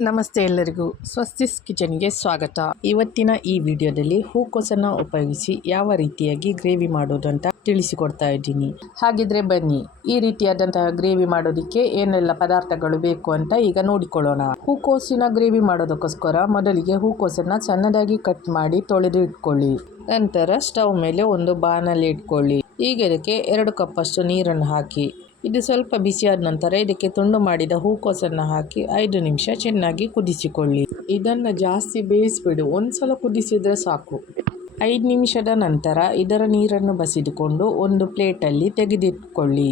ನಮಸ್ತೆ ಎಲ್ಲರಿಗೂ ಸ್ವಸ್ತಿಸ್ ಕಿಚನ್ಗೆ ಸ್ವಾಗತ. ಇವತ್ತಿನ ಈ ವಿಡಿಯೋದಲ್ಲಿ ಹೂಕೋಸನ್ನು ಉಪಯೋಗಿಸಿ ಯಾವ ರೀತಿಯಾಗಿ ಗ್ರೇವಿ ಮಾಡೋದು ಅಂತ ತಿಳಿಸಿಕೊಡ್ತಾ ಇದ್ದೀನಿ. ಹಾಗಿದ್ರೆ ಬನ್ನಿ, ಈ ರೀತಿಯಾದಂತಹ ಗ್ರೇವಿ ಮಾಡೋದಕ್ಕೆ ಏನೆಲ್ಲ ಪದಾರ್ಥಗಳು ಬೇಕು ಅಂತ ಈಗ ನೋಡಿಕೊಳ್ಳೋಣ. ಹೂಕೋಸಿನ ಗ್ರೇವಿ ಮಾಡೋದಕ್ಕೋಸ್ಕರ ಮೊದಲಿಗೆ ಹೂಕೋಸನ್ನು ಸಣ್ಣದಾಗಿ ಕಟ್ ಮಾಡಿ ತೊಳೆದು ಇಟ್ಕೊಳ್ಳಿ. ನಂತರ ಸ್ಟವ್ ಮೇಲೆ ಒಂದು ಬಾಣಲೆ ಇಟ್ಕೊಳ್ಳಿ. ಈಗ ಇದಕ್ಕೆ 2 ಕಪ್ಪಷ್ಟು ನೀರನ್ನು ಹಾಕಿ ಇದು ಸ್ವಲ್ಪ ಬಿಸಿಯಾದ ನಂತರ ಇದಕ್ಕೆ ತುಂಡು ಮಾಡಿದ ಹೂಕೋಸನ್ನು ಹಾಕಿ 5 ನಿಮಿಷ ಚೆನ್ನಾಗಿ ಕುದಿಸಿಕೊಳ್ಳಿ. ಇದನ್ನು ಜಾಸ್ತಿ ಬೇಯಿಸಬೇಡಿ, ಒಂದ್ಸಲ ಕುದಿಸಿದ್ರೆ ಸಾಕು. 5 ನಿಮಿಷದ ನಂತರ ಇದರ ನೀರನ್ನು ಬಸಿದುಕೊಂಡು ಒಂದು ಪ್ಲೇಟಲ್ಲಿ ತೆಗೆದಿಟ್ಕೊಳ್ಳಿ.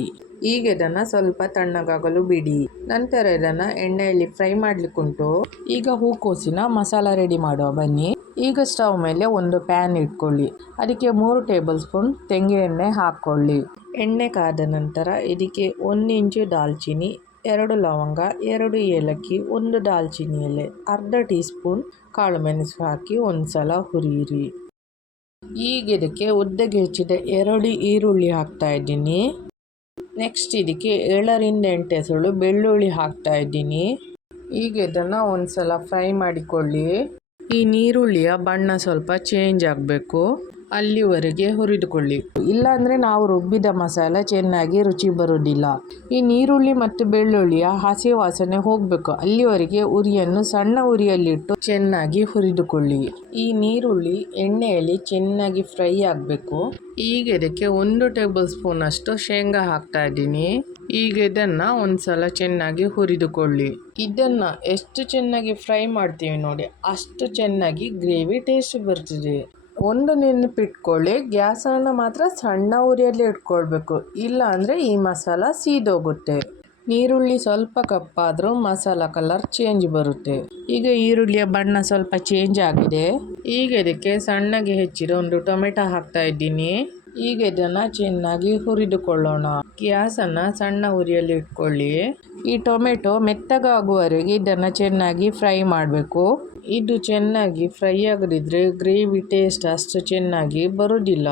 ಈಗ ಇದನ್ನು ಸ್ವಲ್ಪ ತಣ್ಣಗಾಗಲು ಬಿಡಿ. ನಂತರ ಇದನ್ನು ಎಣ್ಣೆಯಲ್ಲಿ ಫ್ರೈ ಮಾಡಲಿಕ್ಕುಂಟು. ಈಗ ಹೂಕೋಸಿನ ಮಸಾಲ ರೆಡಿ ಮಾಡುವ ಬನ್ನಿ. ಈಗ ಸ್ಟವ್ ಮೇಲೆ ಒಂದು ಪ್ಯಾನ್ ಇಟ್ಕೊಳ್ಳಿ. ಅದಕ್ಕೆ 3 ಟೇಬಲ್ ಸ್ಪೂನ್ ತೆಂಗಿನೆಣ್ಣೆ ಹಾಕ್ಕೊಳ್ಳಿ. ಎಣ್ಣೆ ಕಾದ ನಂತರ ಇದಕ್ಕೆ 1 ಇಂಚು ದಾಲ್ಚಿನ್ನಿ, 2 ಲವಂಗ, 2 ಏಲಕ್ಕಿ, 1 ದಾಲ್ಚಿನ್ನಿ ಎಲೆ, ಅರ್ಧ ಟೀ ಸ್ಪೂನ್ ಕಾಳು ಮೆಣಸು ಹಾಕಿ ಒಂದ್ಸಲ ಹುರಿಯಿರಿ. ಈಗ ಇದಕ್ಕೆ ಉದ್ದಗೆ ಹೆಚ್ಚಿದ 2 ಈರುಳ್ಳಿ ಹಾಕ್ತಾ ಇದ್ದೀನಿ. ನೆಕ್ಸ್ಟ್ ಇದಕ್ಕೆ 7 ರಿಂದ 8 ಎಸಳು ಬೆಳ್ಳುಳ್ಳಿ ಹಾಕ್ತಾ ಇದ್ದೀನಿ. ಈಗ ಇದನ್ನು ಒಂದ್ಸಲ ಫ್ರೈ ಮಾಡಿಕೊಳ್ಳಿ. ಈ ನೀರುಳ್ಳಿಯ ಬಣ್ಣ ಸ್ವಲ್ಪ ಚೇಂಜ್ ಆಗಬೇಕು, ಅಲ್ಲಿವರೆಗೆ ಹುರಿದುಕೊಳ್ಳಿ. ಇಲ್ಲಾಂದರೆ ನಾವು ರುಬ್ಬಿದ ಮಸಾಲ ಚೆನ್ನಾಗಿ ರುಚಿ ಬರೋದಿಲ್ಲ. ಈ ನೀರುಳ್ಳಿ ಮತ್ತು ಬೆಳ್ಳುಳ್ಳಿಯ ಹಸಿ ವಾಸನೆ ಹೋಗಬೇಕು, ಅಲ್ಲಿವರೆಗೆ ಉರಿಯನ್ನು ಸಣ್ಣ ಉರಿಯಲ್ಲಿಟ್ಟು ಚೆನ್ನಾಗಿ ಹುರಿದುಕೊಳ್ಳಿ. ಈ ನೀರುಳ್ಳಿ ಎಣ್ಣೆಯಲ್ಲಿ ಚೆನ್ನಾಗಿ ಫ್ರೈ ಆಗಬೇಕು. ಈಗ ಇದಕ್ಕೆ 1 ಟೇಬಲ್ ಸ್ಪೂನ್ ಅಷ್ಟು ಶೇಂಗಾ ಹಾಕ್ತಾ ಇದ್ದೀನಿ. ಈಗ ಇದನ್ನು ಒಂದ್ಸಲ ಚೆನ್ನಾಗಿ ಹುರಿದುಕೊಳ್ಳಿ. ಇದನ್ನು ಎಷ್ಟು ಚೆನ್ನಾಗಿ ಫ್ರೈ ಮಾಡ್ತೀವಿ ನೋಡಿ, ಅಷ್ಟು ಚೆನ್ನಾಗಿ ಗ್ರೇವಿ ಟೇಸ್ಟ್ ಬರ್ತದೆ. ಒಂದು ನೆನಪಿಟ್ಕೊಳ್ಳಿ, ಗ್ಯಾಸನ್ನು ಮಾತ್ರ ಸಣ್ಣ ಉರಿಯಲ್ಲಿ ಇಟ್ಕೊಳ್ಬೇಕು, ಇಲ್ಲ ಅಂದರೆ ಈ ಮಸಾಲ ಸೀದೋಗುತ್ತೆ. ನೀರುಳ್ಳಿ ಸ್ವಲ್ಪ ಕಪ್ಪಾದರೂ ಮಸಾಲ ಕಲರ್ ಚೇಂಜ್ ಬರುತ್ತೆ. ಈಗ ಈರುಳ್ಳಿಯ ಬಣ್ಣ ಸ್ವಲ್ಪ ಚೇಂಜ್ ಆಗಿದೆ. ಈಗ ಇದಕ್ಕೆ ಸಣ್ಣಗೆ ಹೆಚ್ಚಿರೋ ಒಂದು ಟೊಮೆಟೊ ಹಾಕ್ತಾ ಇದ್ದೀನಿ. ಈಗ ಇದನ್ನು ಚೆನ್ನಾಗಿ ಹುರಿದುಕೊಳ್ಳೋಣ. ಗ್ಯಾಸನ್ನು ಸಣ್ಣ ಉರಿಯಲ್ಲಿ ಇಟ್ಕೊಳ್ಳಿ. ಈ ಟೊಮೆಟೊ ಮೆತ್ತಗಾಗುವವರೆಗೆ ಇದನ್ನು ಚೆನ್ನಾಗಿ ಫ್ರೈ ಮಾಡಬೇಕು. ಇದು ಚೆನ್ನಾಗಿ ಫ್ರೈ ಆಗದಿದ್ರೆ ಗ್ರೇವಿ ಟೇಸ್ಟ್ ಅಷ್ಟು ಚೆನ್ನಾಗಿ ಬರೋದಿಲ್ಲ.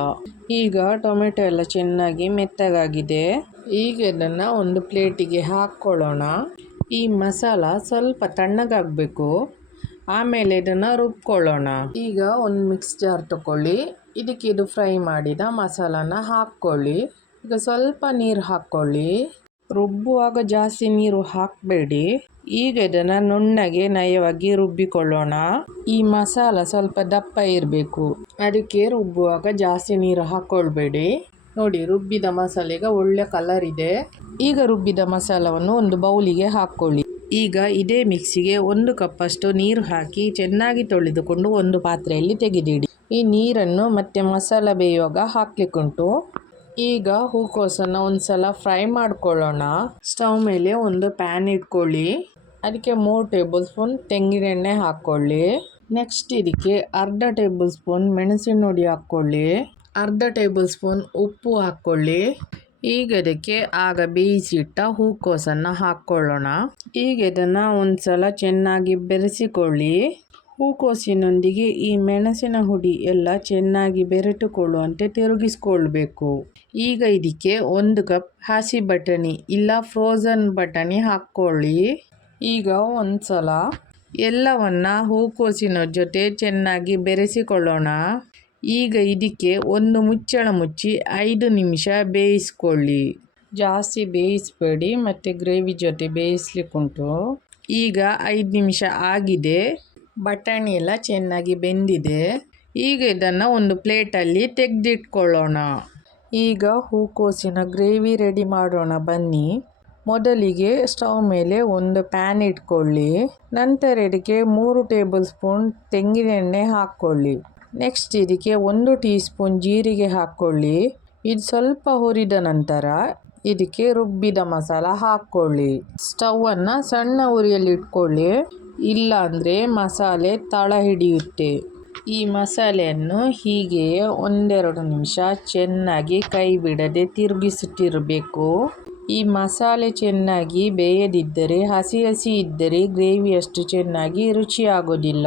ಈಗ ಟೊಮೆಟೊ ಎಲ್ಲ ಚೆನ್ನಾಗಿ ಮೆತ್ತಗಾಗಿದೆ. ಈಗ ಇದನ್ನು ಒಂದು ಪ್ಲೇಟಿಗೆ ಹಾಕ್ಕೊಳ್ಳೋಣ. ಈ ಮಸಾಲ ಸ್ವಲ್ಪ ತಣ್ಣಗಾಗಬೇಕು, ಆಮೇಲೆ ಇದನ್ನು ರುಬ್ಕೊಳ್ಳೋಣ. ಈಗ ಒಂದು ಮಿಕ್ಸ್ ಜಾರ್ ತಗೊಳ್ಳಿ. ಇದಕ್ಕೆ ಇದು ಫ್ರೈ ಮಾಡಿದ ಮಸಾಲಾನ ಹಾಕ್ಕೊಳ್ಳಿ. ಈಗ ಸ್ವಲ್ಪ ನೀರು ಹಾಕ್ಕೊಳ್ಳಿ. ರುಬ್ಬುವಾಗ ಜಾಸ್ತಿ ನೀರು ಹಾಕಬೇಡಿ. ಈಗ ಇದನ್ನು ನುಣ್ಣಗೆ ನಯವಾಗಿ ರುಬ್ಬಿಕೊಳ್ಳೋಣ. ಈ ಮಸಾಲ ಸ್ವಲ್ಪ ದಪ್ಪ ಇರಬೇಕು, ಅದಕ್ಕೆ ರುಬ್ಬುವಾಗ ಜಾಸ್ತಿ ನೀರು ಹಾಕ್ಕೊಳ್ಬೇಡಿ. ನೋಡಿ, ರುಬ್ಬಿದ ಮಸಾಲೆಗೆ ಒಳ್ಳೆ ಕಲರ್ ಇದೆ. ಈಗ ರುಬ್ಬಿದ ಮಸಾಲವನ್ನು ಒಂದು ಬೌಲಿಗೆ ಹಾಕ್ಕೊಳ್ಳಿ. ಈಗ ಇದೇ ಮಿಕ್ಸಿಗೆ 1 ಕಪ್ಪಷ್ಟು ನೀರು ಹಾಕಿ ಚೆನ್ನಾಗಿ ತೊಳೆದುಕೊಂಡು ಒಂದು ಪಾತ್ರೆಯಲ್ಲಿ ತೆಗೆದಿಡಿ. ಈ ನೀರನ್ನು ಮತ್ತೆ ಮಸಾಲ ಬೇಯುವಾಗ ಹಾಕ್ಲಿಕ್ಕುಂಟು. ಈಗ ಹೂಕೋಸನ್ನು ಒಂದ್ಸಲ ಫ್ರೈ ಮಾಡ್ಕೊಳ್ಳೋಣ. ಸ್ಟವ್ ಮೇಲೆ ಒಂದು ಪ್ಯಾನ್ ಇಟ್ಕೊಳ್ಳಿ. ಅದಕ್ಕೆ 3 ಟೇಬಲ್ ಸ್ಪೂನ್ ತೆಂಗಿನೆಣ್ಣೆ ಹಾಕ್ಕೊಳ್ಳಿ. ನೆಕ್ಸ್ಟ್ ಇದಕ್ಕೆ ಅರ್ಧ ಟೇಬಲ್ ಸ್ಪೂನ್ ಮೆಣಸಿನ ಹುಡಿ ಹಾಕ್ಕೊಳ್ಳಿ. ಅರ್ಧ ಟೇಬಲ್ ಸ್ಪೂನ್ ಉಪ್ಪು ಹಾಕ್ಕೊಳ್ಳಿ. ಈಗ ಇದಕ್ಕೆ ಆಗ ಬೇಯಿಸಿಟ್ಟ ಹೂಕೋಸನ್ನು ಹಾಕ್ಕೊಳ್ಳೋಣ. ಈಗ ಇದನ್ನು ಒಂದ್ಸಲ ಚೆನ್ನಾಗಿ ಬೆರೆಸಿಕೊಳ್ಳಿ. ಹೂಕೋಸಿನೊಂದಿಗೆ ಈ ಮೆಣಸಿನ ಹುಡಿ ಎಲ್ಲ ಚೆನ್ನಾಗಿ ಬೆರೆತುಕೊಳ್ಳುವಂತೆ ತಿರುಗಿಸ್ಕೊಳ್ಬೇಕು. ಈಗ ಇದಕ್ಕೆ 1 ಕಪ್ ಹಸಿ ಬಟಾಣಿ ಇಲ್ಲ ಫ್ರೋಝನ್ ಬಟಾಣಿ ಹಾಕ್ಕೊಳ್ಳಿ. ಈಗ ಒಂದ್ಸಲ ಎಲ್ಲವನ್ನ ಹೂಕೋಸಿನ ಜೊತೆ ಚೆನ್ನಾಗಿ ಬೆರೆಸಿಕೊಳ್ಳೋಣ. ಈಗ ಇದಕ್ಕೆ ಒಂದು ಮುಚ್ಚಳ ಮುಚ್ಚಿ 5 ನಿಮಿಷ ಬೇಯಿಸ್ಕೊಳ್ಳಿ. ಜಾಸ್ತಿ ಬೇಯಿಸಬೇಡಿ, ಮತ್ತು ಗ್ರೇವಿ ಜೊತೆ ಬೇಯಿಸ್ಲಿಕ್ಕುಂಟು. ಈಗ 5 ನಿಮಿಷ ಆಗಿದೆ. ಬಟಾಣಿ ಎಲ್ಲ ಚೆನ್ನಾಗಿ ಬೆಂದಿದೆ. ಈಗ ಇದನ್ನು ಒಂದು ಪ್ಲೇಟಲ್ಲಿ ತೆಗೆದಿಟ್ಕೊಳ್ಳೋಣ. ಈಗ ಹೂಕೋಸಿನ ಗ್ರೇವಿ ರೆಡಿ ಮಾಡೋಣ ಬನ್ನಿ. ಮೊದಲಿಗೆ ಸ್ಟವ್ ಮೇಲೆ ಒಂದು ಪ್ಯಾನ್ ಇಟ್ಕೊಳ್ಳಿ. ನಂತರ ಇದಕ್ಕೆ 3 ಟೇಬಲ್ ಸ್ಪೂನ್ ತೆಂಗಿನೆಣ್ಣೆ ಹಾಕ್ಕೊಳ್ಳಿ. ನೆಕ್ಸ್ಟ್ ಇದಕ್ಕೆ 1 ಟೀ ಸ್ಪೂನ್ ಜೀರಿಗೆ ಹಾಕ್ಕೊಳ್ಳಿ. ಇದು ಸ್ವಲ್ಪ ಹುರಿದ ನಂತರ ಇದಕ್ಕೆ ರುಬ್ಬಿದ ಮಸಾಲ ಹಾಕ್ಕೊಳ್ಳಿ. ಸ್ಟವನ್ನು ಸಣ್ಣ ಉರಿಯಲ್ಲಿ ಇಟ್ಕೊಳ್ಳಿ, ಇಲ್ಲ ಅಂದರೆ ಮಸಾಲೆ ತಳ ಹಿಡಿಯುತ್ತೆ. ಈ ಮಸಾಲೆಯನ್ನು ಹೀಗೆಯೇ 1-2 ನಿಮಿಷ ಚೆನ್ನಾಗಿ ಕೈ ಬಿಡದೆ ತಿರುಗಿಸುತ್ತಿರಬೇಕು. ಈ ಮಸಾಲೆ ಚೆನ್ನಾಗಿ ಬೇಯದಿದ್ದರೆ ಹಸಿ ಇದ್ದರೆ ಗ್ರೇವಿ ಅಷ್ಟು ಚೆನ್ನಾಗಿ ರುಚಿಯಾಗೋದಿಲ್ಲ.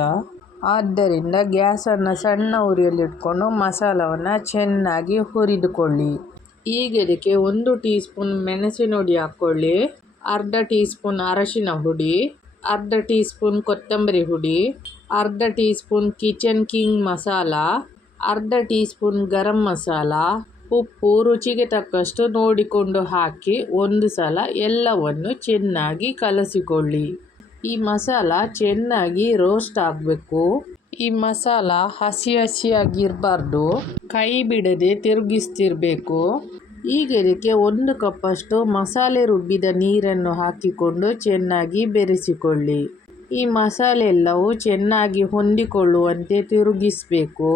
ಆದ್ದರಿಂದ ಗ್ಯಾಸನ್ನು ಸಣ್ಣ ಉರಿಯಲ್ಲಿ ಇಟ್ಕೊಂಡು ಮಸಾಲವನ್ನು ಚೆನ್ನಾಗಿ ಹುರಿದುಕೊಳ್ಳಿ. ಈಗ ಇದಕ್ಕೆ 1 ಟೀ ಸ್ಪೂನ್ ಮೆಣಸಿನ ಹುಡಿ ಹಾಕ್ಕೊಳ್ಳಿ. ಅರ್ಧ ಟೀ ಸ್ಪೂನ್ ಅರಶಿನ ಹುಡಿ, ಅರ್ಧ ಟೀ ಸ್ಪೂನ್ ಕೊತ್ತಂಬರಿ ಹುಡಿ, ಅರ್ಧ tea spoon kitchen king masala, ಅರ್ಧ ಟೀ ಸ್ಪೂನ್ ಗರಂ ಮಸಾಲ, ಉಪ್ಪು ರುಚಿಗೆ ತಕ್ಕಷ್ಟು ನೋಡಿಕೊಂಡು ಹಾಕಿ ಒಂದು ಸಲ ಎಲ್ಲವನ್ನು ಚೆನ್ನಾಗಿ ಕಲಸಿಕೊಳ್ಳಿ. ಈ ಮಸಾಲ ಚೆನ್ನಾಗಿ ರೋಸ್ಟ್ ಆಗಬೇಕು. ಈ ಮಸಾಲ ಹಸಿ ಹಸಿಯಾಗಿರಬಾರ್ದು, ಕೈ ಬಿಡದೆ ತಿರುಗಿಸ್ತಿರ್ಬೇಕು. ಈಗ ಇದಕ್ಕೆ 1 ಕಪ್ಪಷ್ಟು ಮಸಾಲೆ ರುಬ್ಬಿದ ನೀರನ್ನು ಹಾಕಿಕೊಂಡು ಚೆನ್ನಾಗಿ ಬೆರೆಸಿಕೊಳ್ಳಿ. ಈ ಮಸಾಲೆ ಎಲ್ಲವೂ ಚೆನ್ನಾಗಿ ಹೊಂದಿಕೊಳ್ಳುವಂತೆ ತಿರುಗಿಸಬೇಕು.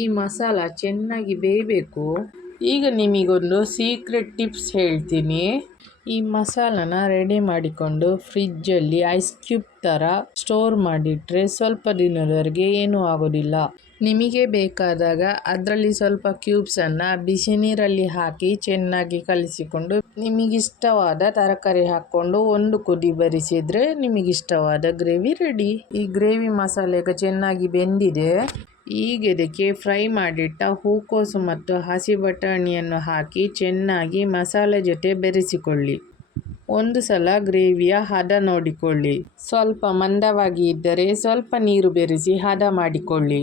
ಈ ಮಸಾಲ ಚೆನ್ನಾಗಿ ಬೇಯಬೇಕು. ಈಗ ನಿಮಗೊಂದು ಸೀಕ್ರೆಟ್ ಟಿಪ್ಸ್ ಹೇಳ್ತೀನಿ. ಈ ಮಸಾಲನ ರೆಡಿ ಮಾಡಿಕೊಂಡು ಫ್ರಿಜ್ಜಲ್ಲಿ ಐಸ್ ಕ್ಯೂಬ್ ಥರ ಸ್ಟೋರ್ ಮಾಡಿಟ್ರೆ ಸ್ವಲ್ಪ ದಿನದವರೆಗೆ ಏನೂ ಆಗೋದಿಲ್ಲ. ನಿಮಗೆ ಬೇಕಾದಾಗ ಅದರಲ್ಲಿ ಸ್ವಲ್ಪ ಕ್ಯೂಬ್ಸನ್ನು ಬಿಸಿ ನೀರಲ್ಲಿ ಹಾಕಿ ಚೆನ್ನಾಗಿ ಕಲಿಸಿಕೊಂಡು ನಿಮಗಿಷ್ಟವಾದ ತರಕಾರಿ ಹಾಕ್ಕೊಂಡು 1 ಕುದಿ ಬರಿಸಿದರೆ ನಿಮಗಿಷ್ಟವಾದ ಗ್ರೇವಿ ರೆಡಿ. ಈ ಗ್ರೇವಿ ಮಸಾಲೆ ಈಗ ಚೆನ್ನಾಗಿ ಬೆಂದಿದೆ. ಈಗ ಇದಕ್ಕೆ ಫ್ರೈ ಮಾಡಿಟ್ಟ ಹೂಕೋಸು ಮತ್ತು ಹಸಿ ಬಟಾಣಿಯನ್ನು ಹಾಕಿ ಚೆನ್ನಾಗಿ ಮಸಾಲೆ ಜೊತೆ ಬೆರೆಸಿಕೊಳ್ಳಿ. ಒಂದು ಸಲ ಗ್ರೇವಿಯ ಹದ ನೋಡಿಕೊಳ್ಳಿ. ಸ್ವಲ್ಪ ಮಂದವಾಗಿ ಇದ್ದರೆ ಸ್ವಲ್ಪ ನೀರು ಬೆರೆಸಿ ಹದ ಮಾಡಿಕೊಳ್ಳಿ.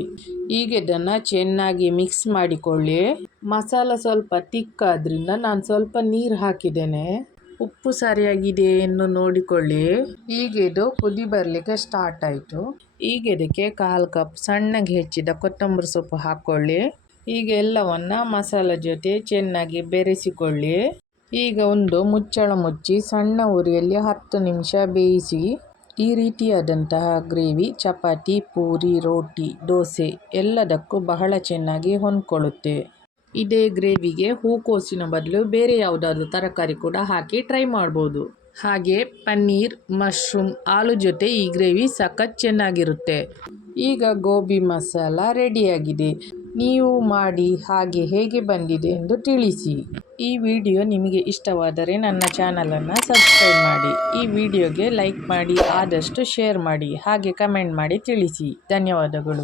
ಈಗ ಇದನ್ನು ಚೆನ್ನಾಗಿ ಮಿಕ್ಸ್ ಮಾಡಿಕೊಳ್ಳಿ. ಮಸಾಲ ಸ್ವಲ್ಪ ತಿಕ್ಕಾದ್ರಿಂದ ನಾನು ಸ್ವಲ್ಪ ನೀರು ಹಾಕಿದ್ದೇನೆ. ಉಪ್ಪು ಸರಿಯಾಗಿದೆ ಎಂದು ನೋಡಿಕೊಳ್ಳಿ. ಈಗ ಇದು ಕುದಿ ಬರಲಿಕ್ಕೆ ಸ್ಟಾರ್ಟ್ ಆಯಿತು. ಈಗ ಇದಕ್ಕೆ 1/4 ಕಪ್ ಸಣ್ಣಗೆ ಹೆಚ್ಚಿದ ಕೊತ್ತಂಬರಿ ಸೊಪ್ಪು ಹಾಕ್ಕೊಳ್ಳಿ. ಈಗ ಎಲ್ಲವನ್ನ ಮಸಾಲ ಜೊತೆ ಚೆನ್ನಾಗಿ ಬೆರೆಸಿಕೊಳ್ಳಿ. ಈಗ ಒಂದು ಮುಚ್ಚಳ ಮುಚ್ಚಿ ಸಣ್ಣ ಉರಿಯಲ್ಲಿ 10 ನಿಮಿಷ ಬೇಯಿಸಿ. ಈ ರೀತಿಯಾದಂತಹ ಗ್ರೇವಿ ಚಪಾತಿ, ಪೂರಿ, ರೋಟಿ, ದೋಸೆ ಎಲ್ಲದಕ್ಕೂ ಬಹಳ ಚೆನ್ನಾಗಿ ಹೊಂದ್ಕೊಳ್ಳುತ್ತೆ. ಇದೇ ಗ್ರೇವಿಗೆ ಹೂಕೋಸಿನ ಬದಲು ಬೇರೆ ಯಾವುದಾದ್ರೂ ತರಕಾರಿ ಕೂಡ ಹಾಕಿ ಟ್ರೈ ಮಾಡ್ಬೋದು. ಹಾಗೆ ಪನ್ನೀರ್, ಮಶ್ರೂಮ್, ಆಲೂ ಜೊತೆ ಈ ಗ್ರೇವಿ ಸಖತ್ ಚೆನ್ನಾಗಿರುತ್ತೆ. ಈಗ ಗೋಬಿ ಮಸಾಲ ರೆಡಿಯಾಗಿದೆ. ನೀವು ಮಾಡಿ ಹಾಗೆ ಹೇಗೆ ಬಂದಿದೆ ಎಂದು ತಿಳಿಸಿ. ಈ ವಿಡಿಯೋ ನಿಮಗೆ ಇಷ್ಟವಾದರೆ ನನ್ನ ಚಾನಲನ್ನು ಸಬ್ಸ್ಕ್ರೈಬ್ ಮಾಡಿ. ಈ ವಿಡಿಯೋಗೆ ಲೈಕ್ ಮಾಡಿ, ಆದಷ್ಟು ಶೇರ್ ಮಾಡಿ, ಹಾಗೆ ಕಮೆಂಟ್ ಮಾಡಿ ತಿಳಿಸಿ. ಧನ್ಯವಾದಗಳು.